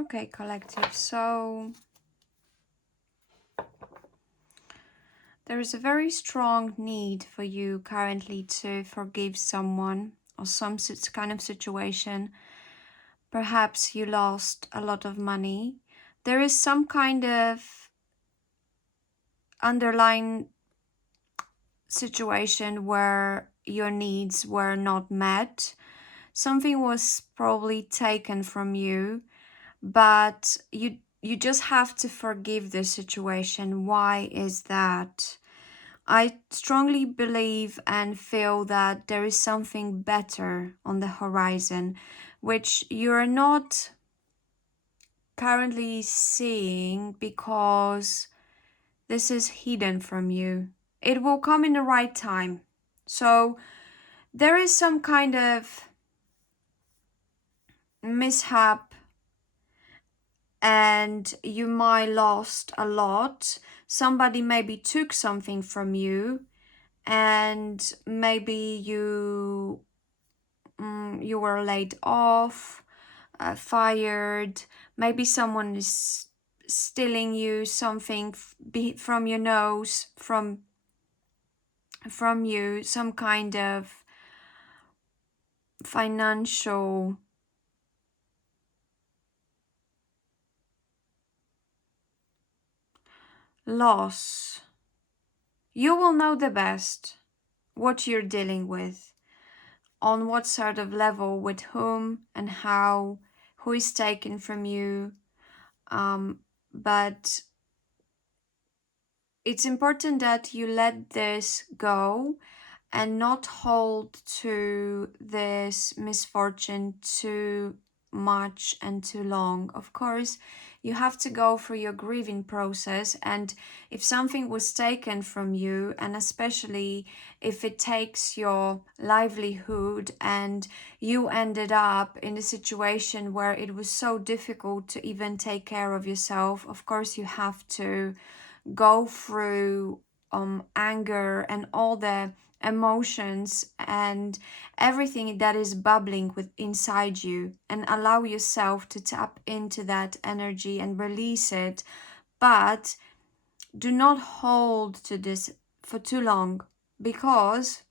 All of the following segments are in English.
Okay, collective. So there is a very strong need for you currently to forgive someone or some kind of situation. Perhaps you lost a lot of money. There is some kind of underlying situation where your needs were not met. Something was probably taken from you, but you just have to forgive the situation. Why is that? I strongly believe and feel that there is something better on the horizon, which you're not currently seeing because this is hidden from you. It will come in the right time. So there is some kind of mishap and you might lost a lot. Somebody maybe took something from you and maybe you were laid off, fired. Maybe someone is stealing you something from your nose, from you, some kind of financial loss. You will know the best what you're dealing with, on what sort of level, with whom and how, who is taken from you. But it's important that you let this go and not hold to this misfortune too much and too long. Of course, you have to go through your grieving process, and if something was taken from you, and especially if it takes your livelihood and you ended up in a situation where it was so difficult to even take care of yourself, of course you have to go through anger and all the emotions and everything that is bubbling with inside you, and allow yourself to tap into that energy and release it. But do not hold to this for too long, because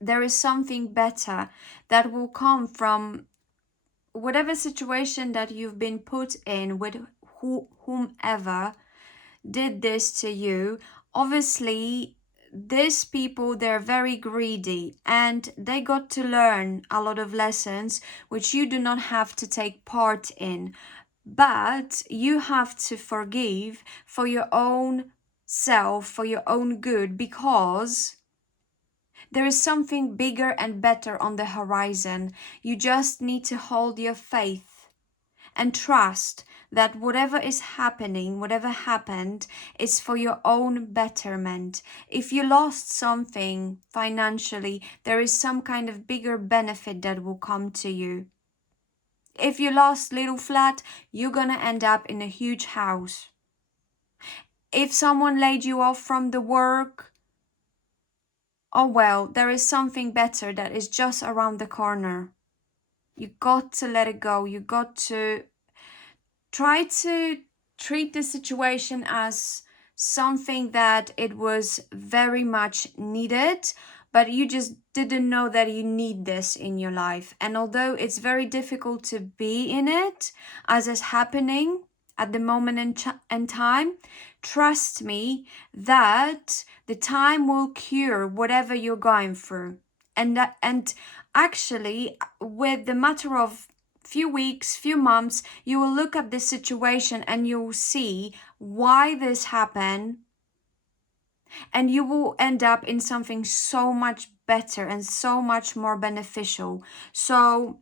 there is something better that will come from whatever situation that you've been put in with whomever did this to you. Obviously, these people, they're very greedy and they got to learn a lot of lessons which you do not have to take part in. But you have to forgive for your own self, for your own good, because there is something bigger and better on the horizon. You just need to hold your faith and trust that whatever is happening, whatever happened, is for your own betterment. If you lost something financially, there is some kind of bigger benefit that will come to you. If you lost little flat, you're gonna end up in a huge house. If someone laid you off from the work, oh well, there is something better that is just around the corner. You got to let it go. You got to try to treat the situation as something that it was very much needed, but you just didn't know that you need this in your life. And although it's very difficult to be in it as is happening at the moment in time, trust me that the time will cure whatever you're going through. And actually, with the matter of few weeks, few months, you will look at this situation and you'll see why this happened, and you will end up in something so much better and so much more beneficial. So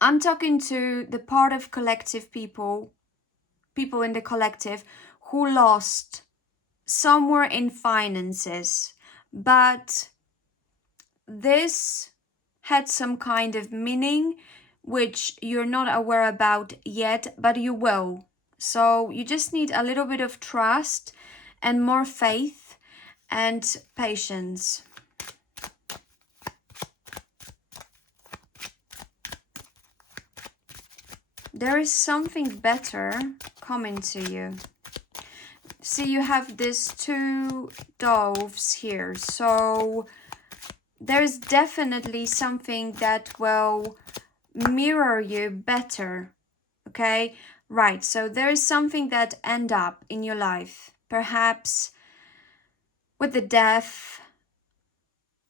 I'm talking to the part of collective people in the collective who lost somewhere in finances, but this had some kind of meaning which you're not aware about yet, but you will. So you just need a little bit of trust and more faith and patience. there is something better coming to you. See, you have these two doves here. So there's definitely something that will mirror you better. Okay? Right. So there is something that end up in your life. Perhaps with the death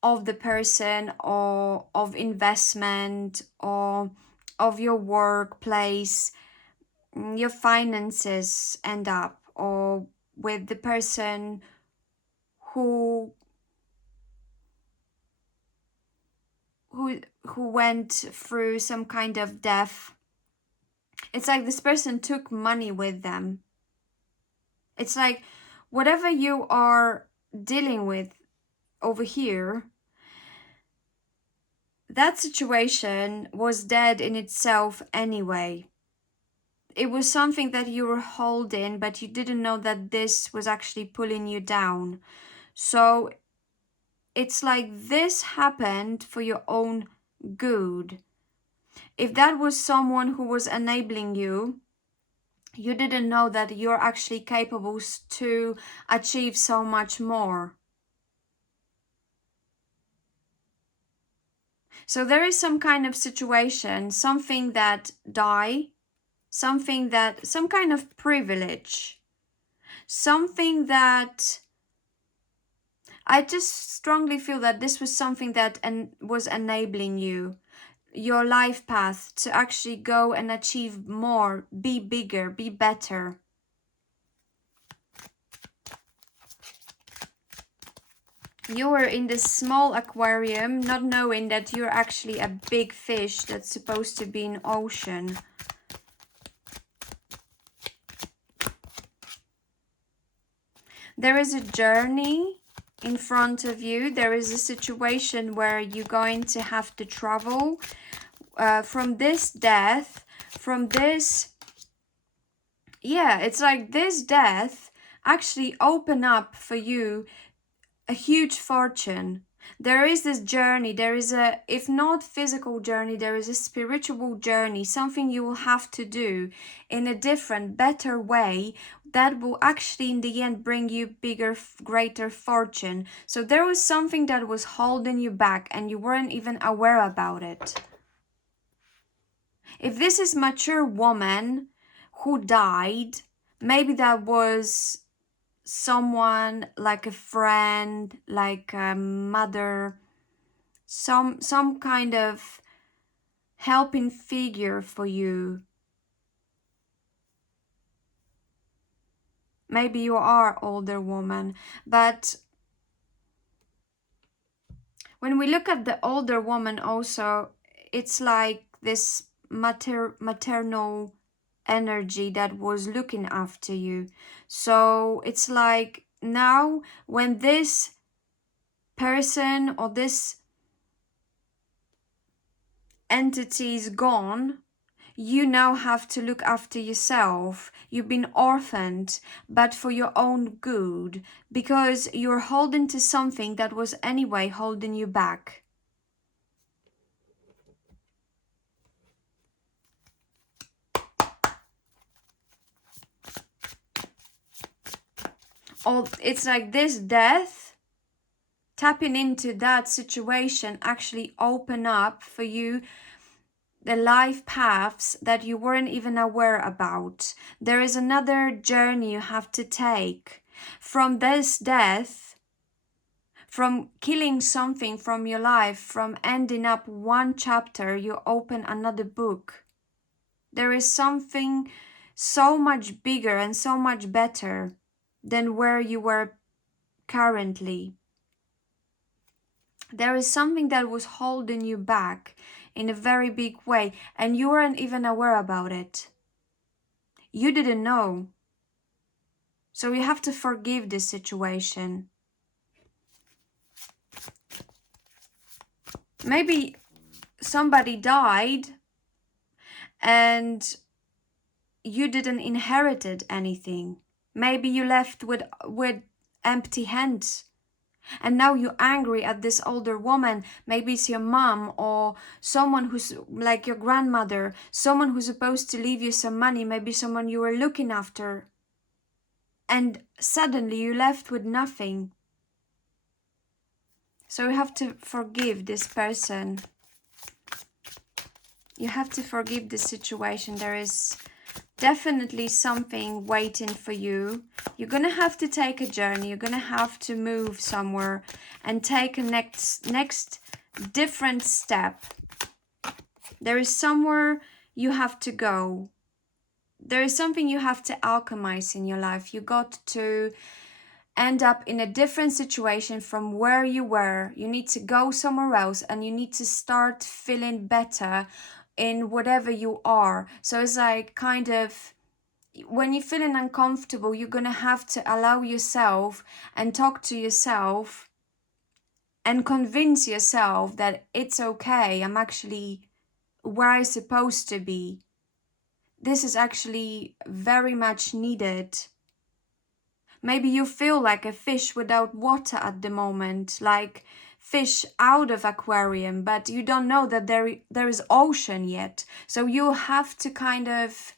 of the person, or of investment, or of your workplace, your finances end up, or with the person who who went through some kind of death. It's like this person took money with them. It's like whatever you are dealing with over here, that situation was dead in itself anyway. It was something that you were holding, but you didn't know that this was actually pulling you down. So it's like this happened for your own good. If that was someone who was enabling you, you didn't know that you're actually capable to achieve so much more. So there is some kind of situation, something that die, some kind of privilege, something that I just strongly feel that this was something that was enabling you, your life path, to actually go and achieve more, be bigger, be better. You were in this small aquarium, not knowing that you're actually a big fish that's supposed to be in ocean. There is a journey in front of you. There is a situation where you're going to have to travel from this death, from this... Yeah, it's like this death actually open up for you a huge fortune. There is this journey, there is a, if not physical journey, there is a spiritual journey, something you will have to do in a different, better way that will actually in the end bring you bigger, greater fortune. So there was something that was holding you back and you weren't even aware about it. If this is mature woman who died, maybe that was someone like a friend, like a mother, some kind of helping figure for you. Maybe you are older woman, but when we look at the older woman also, it's like this maternal energy that was looking after you. So it's like now when this person or this entity is gone, you now have to look after yourself. You've been orphaned, but for your own good, because you're holding to something that was anyway holding you back. It's like this death tapping into that situation actually open up for you the life paths that you weren't even aware about. There is another journey you have to take. From this death, from killing something from your life, from ending up one chapter, you open another book. There is something so much bigger and so much better than where you were currently. There is something that was holding you back in a very big way, and you weren't even aware about it. You didn't know. So you have to forgive this situation. Maybe somebody died and you didn't inherited anything. Maybe you left with empty hands. And now you're angry at this older woman. Maybe it's your mom or someone who's like your grandmother, someone who's supposed to leave you some money, maybe someone you were looking after. And suddenly you're left with nothing. So you have to forgive this person. You have to forgive the situation. There is definitely something waiting for you. You're gonna have to take a journey. You're gonna have to move somewhere and take a next different step. There is somewhere you have to go. There is something you have to alchemize in your life. You got to end up in a different situation from where you were. You need to go somewhere else and you need to start feeling better in whatever you are. So it's like kind of, when you're feeling uncomfortable, you're gonna have to allow yourself and talk to yourself and convince yourself that it's okay. I'm actually where I'm supposed to be. This is actually very much needed. Maybe you feel like a fish without water at the moment, like fish out of aquarium, but you don't know that there is ocean yet. So you have to kind of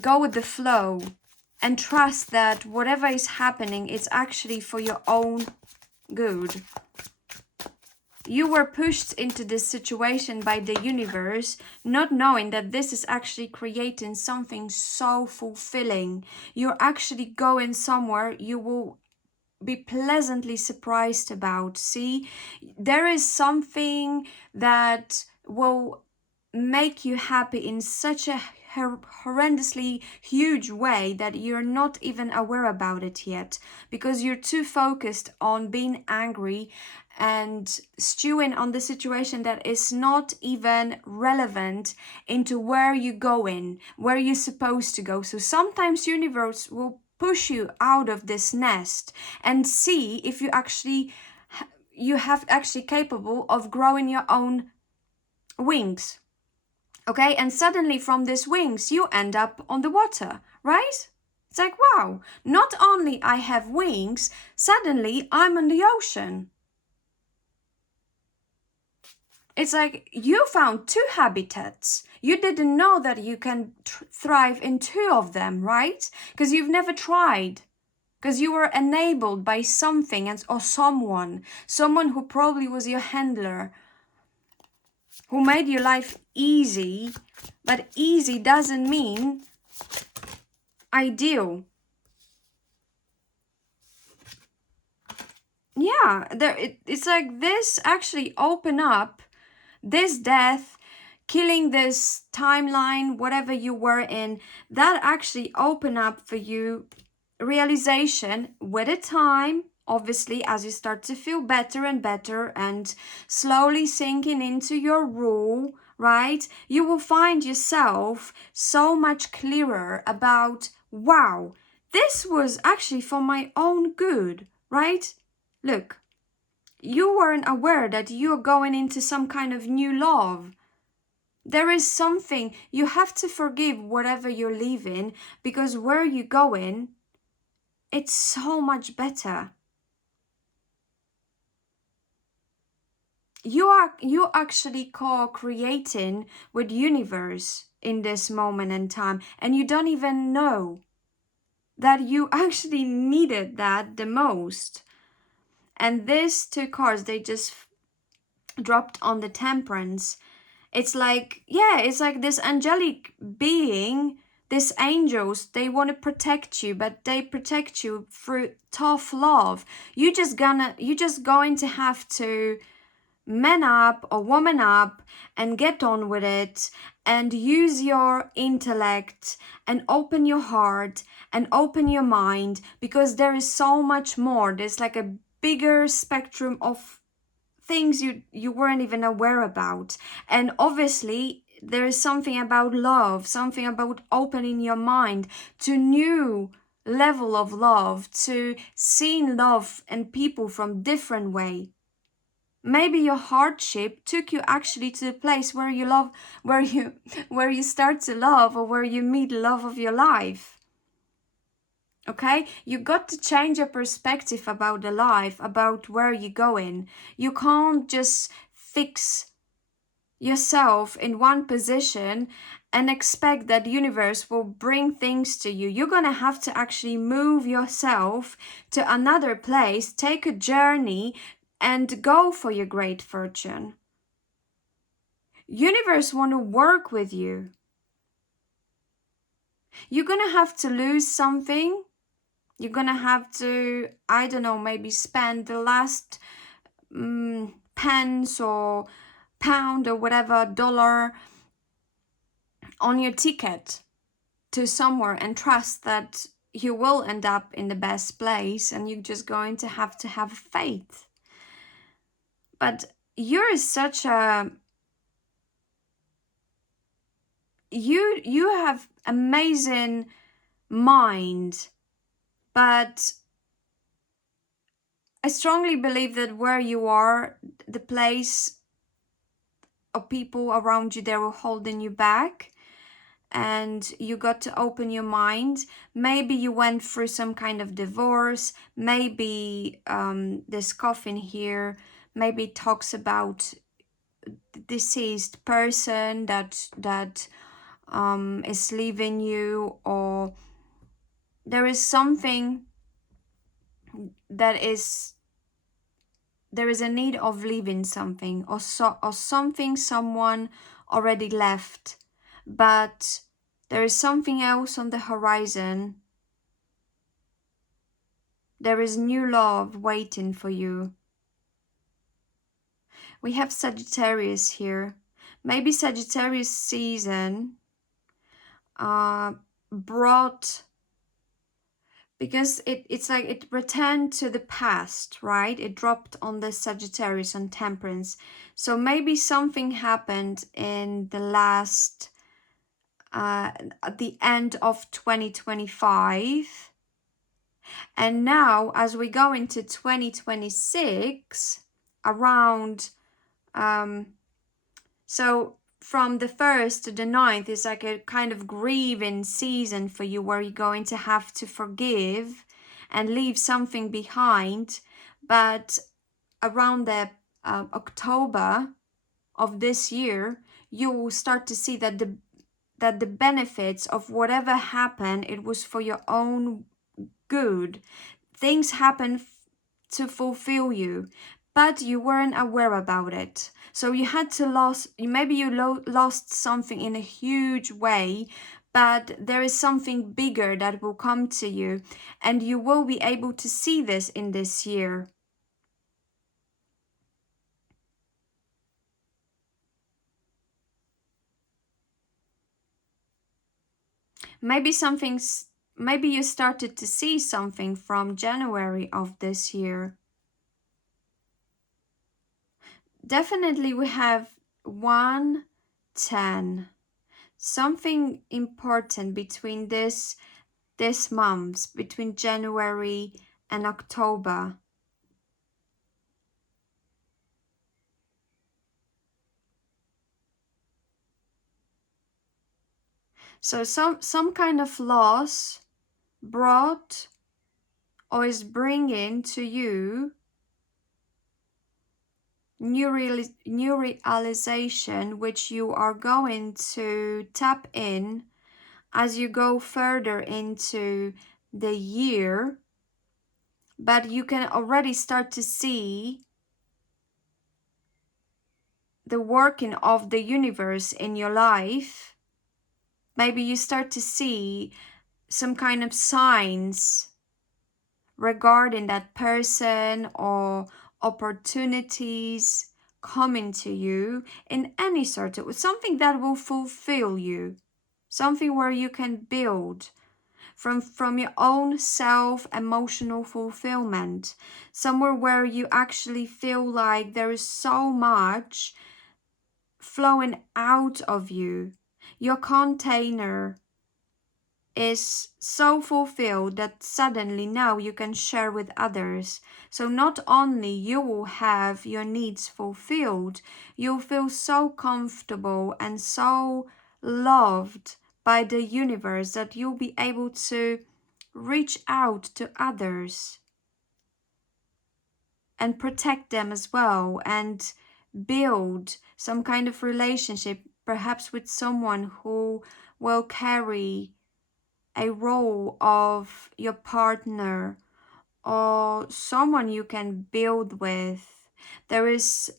go with the flow and trust that whatever is happening is actually for your own good. You were pushed into this situation by the universe, not knowing that this is actually creating something so fulfilling. You're actually going somewhere you will be pleasantly surprised about. See, there is something that will make you happy in such a horrendously huge way that you're not even aware about it yet, because you're too focused on being angry and stewing on the situation that is not even relevant into where you're going, where you're supposed to go. So sometimes universe will push you out of this nest and see if you have actually capable of growing your own wings. Okay, and suddenly from these wings you end up on the water, right? It's like, wow, not only I have wings, suddenly I'm in the ocean. It's like you found two habitats. You didn't know that you can thrive in two of them, right? Because you've never tried. Because you were enabled by something or someone who probably was your handler, who made your life easy. But easy doesn't mean ideal. Yeah, it's like this actually open up this death, killing this timeline, whatever you were in, that actually open up for you realization with a time, obviously, as you start to feel better and better and slowly sinking into your rule, right? You will find yourself so much clearer about, wow, this was actually for my own good, right? Look, you weren't aware that you're going into some kind of new love. There is something, you have to forgive whatever you're leaving, because where you're going, it's so much better. You actually co-creating with universe in this moment in time, and you don't even know that you actually needed that the most. And these two cards, they just dropped on the Temperance. It's like, yeah, it's like this angelic being, these angels, they want to protect you, but they protect you through tough love. You're just going to have to man up or woman up and get on with it and use your intellect and open your heart and open your mind, because there is so much more. There's like a bigger spectrum of things you weren't even aware about. And obviously there is something about love, something about opening your mind to new level of love, to seeing love and people from different way. Maybe your hardship took you actually to the place where you love, where you start to love, or where you meet love of your life. Okay, you got to change your perspective about the life, about where you're going. You can't just fix yourself in one position and expect that the universe will bring things to you. You're gonna have to actually move yourself to another place, take a journey, and go for your great fortune. Universe want to work with you. You're gonna have to lose something. You're gonna have to, I don't know, maybe spend the last pence or pound or whatever dollar on your ticket to somewhere and trust that you will end up in the best place, and you're just going to have faith. But you're such a you have amazing mind, but I strongly believe that where you are, the place of people around you, they were holding you back, and you got to open your mind. Maybe you went through some kind of divorce. Maybe this coffin here maybe talks about the deceased person that is leaving you, or there is something that is there is a need of leaving something, or something someone already left, but there is something else on the horizon. There is new love waiting for you. We have Sagittarius here. Maybe Sagittarius season brought, because it's like it returned to the past, right? It dropped on the Sagittarius on Temperance. So maybe something happened in the last at the end of 2025, and now as we go into 2026 around so from the 1st to the 9th is like a kind of grieving season for you, where you're going to have to forgive and leave something behind. But around the October of this year, you will start to see that the benefits of whatever happened, it was for your own good. Things happen to fulfill you, but you weren't aware about it. So you had to maybe you lost something in a huge way, but there is something bigger that will come to you, and you will be able to see this in this year. Maybe maybe you started to see something from January of this year. Definitely we have 110. Something important between this months, between January and October. So some kind of loss brought or is bringing to you new realization, which you are going to tap in as you go further into the year. But you can already start to see the working of the universe in your life. Maybe you start to see some kind of signs regarding that person, or opportunities coming to you in any sort of something that will fulfill you, something where you can build from your own self emotional fulfillment, somewhere where you actually feel like there is so much flowing out of you. Your container is so fulfilled that suddenly now you can share with others. So not only you will have your needs fulfilled, you'll feel so comfortable and so loved by the universe that you'll be able to reach out to others and protect them as well, and build some kind of relationship, perhaps with someone who will carry a role of your partner or someone you can build with. There is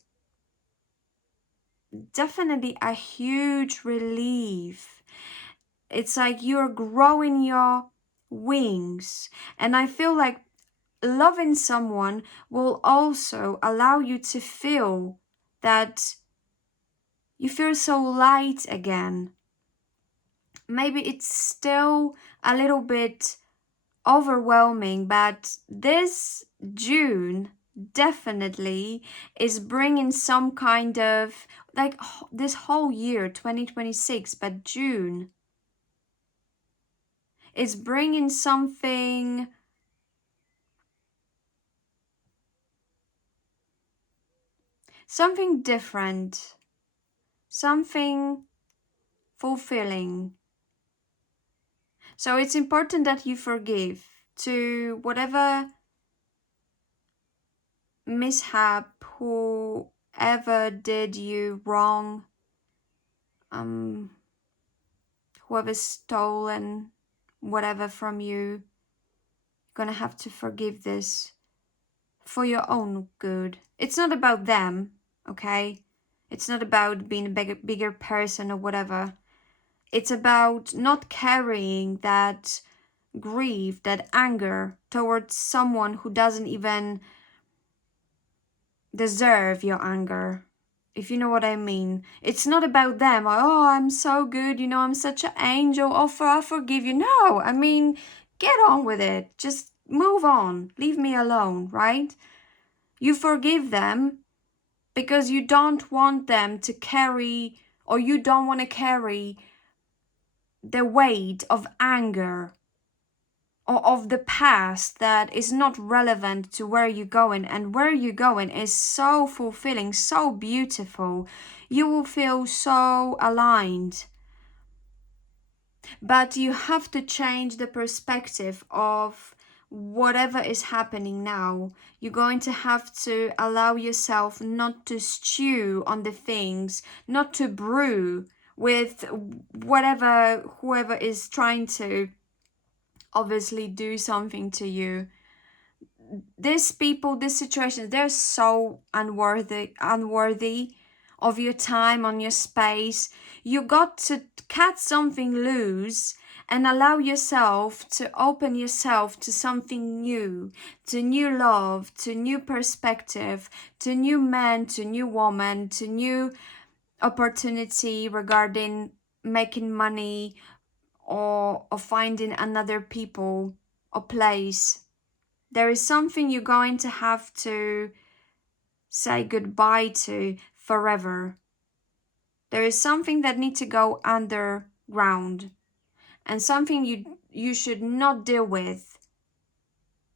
definitely a huge relief. It's like you're growing your wings. And I feel like loving someone will also allow you to feel that you feel so light again. Maybe it's still a little bit overwhelming, but this June definitely is bringing some kind of, like, this whole year 2026, but June is bringing something different, something fulfilling. So it's important that you forgive to whatever mishap, whoever did you wrong, whoever's stolen whatever from you. You're gonna have to forgive this for your own good. It's not about them, okay? It's not about being a bigger person or whatever. It's about not carrying that grief, that anger towards someone who doesn't even deserve your anger, if you know what I mean. It's not about them. Oh, I'm so good, I'm such an angel. Oh, I forgive you. No, I mean, get on with it. Just move on. Leave me alone, right? You forgive them because you don't want them to carry, or you don't want to carry the weight of anger or of the past that is not relevant to where you're going. And where you're going is so fulfilling, so beautiful. You will feel so aligned. But you have to change the perspective of whatever is happening now. You're going to have to allow yourself not to stew on the things, not to brew with whoever is trying to obviously do something to you. These people, these situations, they're so unworthy of your time, on your space. You got to cut something loose and allow yourself to open yourself to something new, to new love, to new perspective, to new man, to new woman, to new opportunity regarding making money, or finding another people or place. There is something you're going to have to say goodbye to forever. There is something that needs to go underground, and something you should not deal with.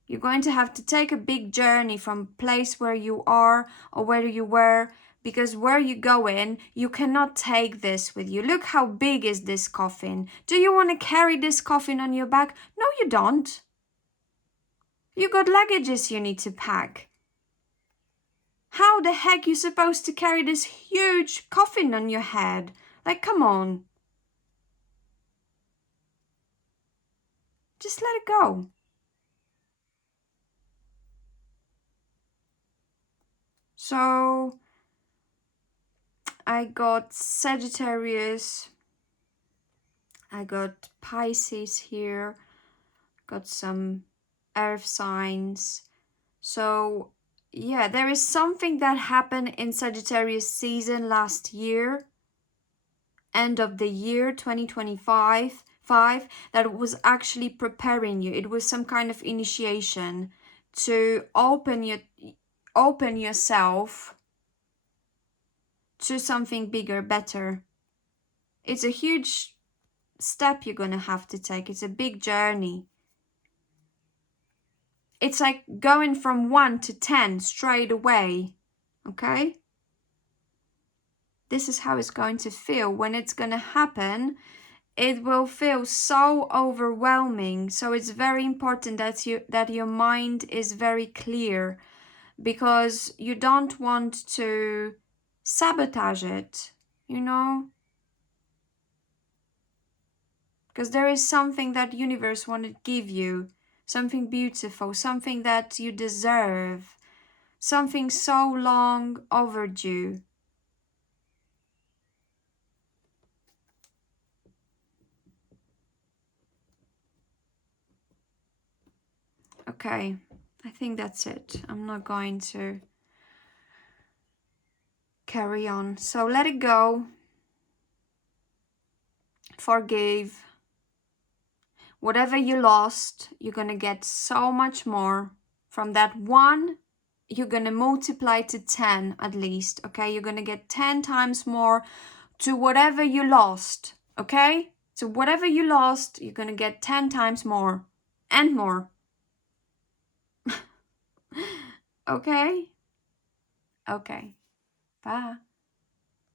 You're going to have to take a big journey from place where you are or where you were, because where you going, you cannot take this with you. Look how big is this coffin. Do you want to carry this coffin on your back? No, you don't. You got luggages you need to pack. How the heck you supposed to carry this huge coffin on your head? Like, come on. Just let it go. So, I got Sagittarius. I got Pisces here. Got some earth signs. So, yeah, there is something that happened in Sagittarius season last year, end of the year 2025, that was actually preparing you. It was some kind of initiation to open yourself to something bigger, better. It's a huge step you're gonna have to take. It's a big journey. It's like going from 1 to 10 straight away, okay? This is how it's going to feel. When it's gonna happen, it will feel so overwhelming. So it's very important that your mind is very clear, because you don't want to sabotage it, you know? Because there is something that universe want to give you, something beautiful, something that you deserve, something so long overdue. Okay, I think that's it. I'm not going to carry on. So let it go. Forgive. Whatever you lost, you're gonna get so much more. From that one, you're gonna multiply to 10 at least, okay? You're gonna get 10 times more to whatever you lost, okay? So whatever you lost, you're gonna get 10 times more and more. Okay? Okay. Bye.